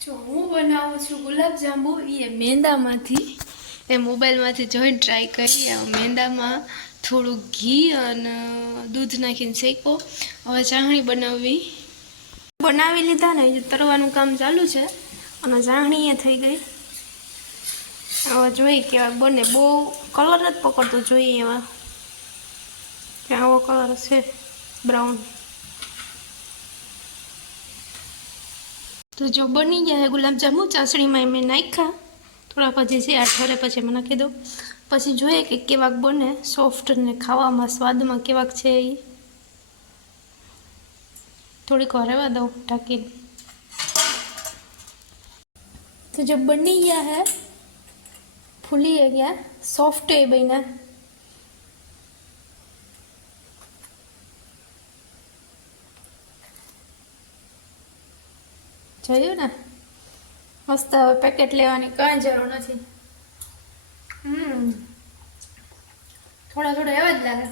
જો હું બનાવું છું ગુલાબજાંબુ એ મેંદામાંથી. એ મોબાઈલમાંથી જોઈને ટ્રાય કરી. આ મેંદામાં થોડું ઘી અને દૂધ નાખીને શેકો. હવે ચાહણી બનાવવી. બનાવી લીધા ને તરવાનું કામ ચાલુ છે. અને ચાહણી એ થઈ ગઈ. હવે જોઈએ કેવા બને બહુ કલર જ પકડતો, જોઈએ કે આવો કલર છે બ્રાઉન તો જો બની ગયા ગુલાબજાંબુ ચાસણીમાં મેં નાખ્યા. થોડા પછી છે અઠવાડિયે પછી એમાં નાખી પછી જોઈએ કે કેવાક બને સોફ્ટ ને ખાવામાં, સ્વાદમાં કેવાક છે એ થોડીક વાર રહેવા દઉં, ઢાંકીને. તો જો બની ગયા હે, ફૂલી ગયા સોફ્ટ એ બન્યા. જોયું ને? મસ્ત હવે પેકેટ લેવાની કાંઈ જરૂર નથી. હમ. થોડા થોડા એવા જ લાગે.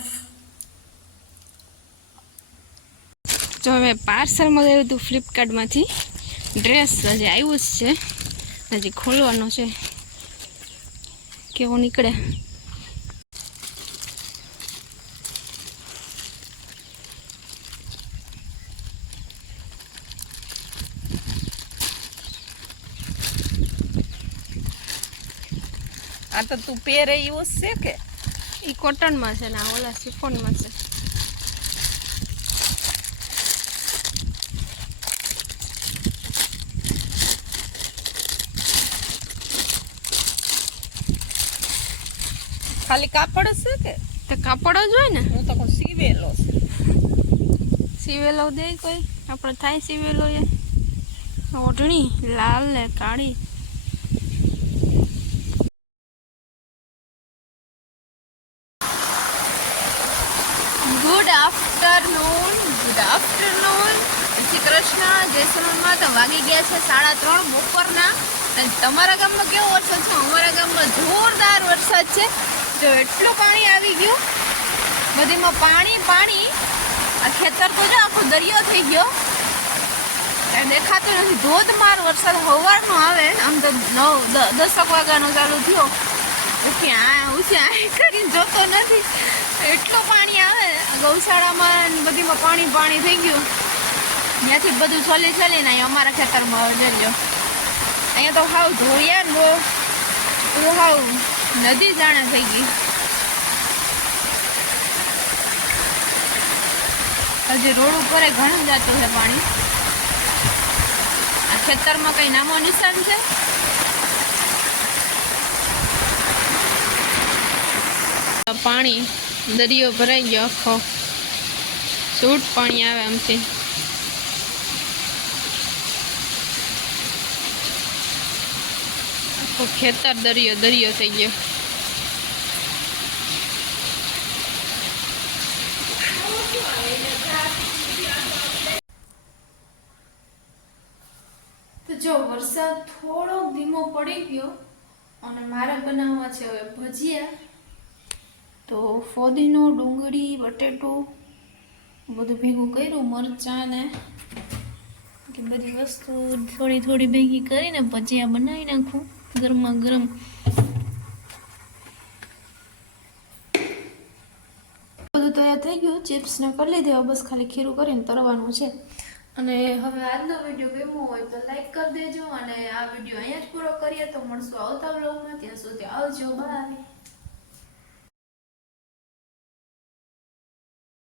જો હવે પાર્સલ મંગાવ્યું હતું ફ્લિપકાર્ટમાંથી ડ્રેસ હજી આવ્યું જ છે. હજી ખોલવાનો છે. કેવો નીકળે? આ તો તું પહેરે એવું છે કે? એ કોટનમાં છે ને આ ઓલા સિફોનમાં છે. ખાલી કાપડ છે કે? તો કાપડ જ હોય ને? હું તો કોઈ સીવેલો છે. સીવેલો દે કોઈ? આપણે થાય સીવેલો એ. ઓઢણી લાલ ને કાળી. Good afternoon good afternoon Shri Krishna, જય તો વાગી ગયા છે સાડા ત્રણ બપોરના. અને તમારા ગામમાં કેવો વરસાદ છે? અમારા ગામમાં જોરદાર વરસાદ છે. જો એટલું પાણી આવી ગયું, બધીમાં પાણી પાણી. આ ખેતર તો જો આખો દરિયો થઈ ગયો. દેખાતું નથી. ધોધમાર વરસાદ હવારનો આવે આમ તો નવ દસક વાગ્યાનો ચાલુ થયો. ઉઠી હું આ કરીને જોતો નથી. એટલું પાણી આવે. ગૌશાળામાં બધીમાં પાણી પાણી થઈ ગયું. ત્યાંથી બધું ચલી ચલીને અહીંયા અમારા ખેતરમાં હવે જજો અહીંયા તો હાવ ધોયા ને બહુ. હાવ નદી જાણે થઈ ગઈ. હજી રોડ ઉપર ઘણું જતું છે પાણી. આ ખેતરમાં કઈ નામો નિશાન છે? પાણી, દરિયો ભરાઈ ગયો આખો. સૂટ પાણી આવે આમથી. આખો ખેતર દરિયો દરિયો થઈ ગયો. તો જો, વરસાદ થોડો ધીમો પડી ગયો અને મારે બનાવવા છે હવે ભજીયા. તો ફોદીનો, ડુંગળી, બટેટું, બધું ભેગું કર્યું, મરચાં ને કે બધી વસ્તુ થોડી થોડી ભેગી કરીને ભજીયા બનાવી નાખું ગરમા ગરમ. બધું તૈયાર થઈ ગયું ચિપ્સ ને કરી લીધા બસ ખાલી ખીરું કરીને તરવાનું છે. અને હવે આજનો વીડિયો ગમ્યો હોય તો લાઈક કરી દેજો અને આ વીડિયો અહીંયા જ પૂરો કરીએ, તો મળશું આવતા વ્લોગમાં ત્યાં સુધી આવજો બાય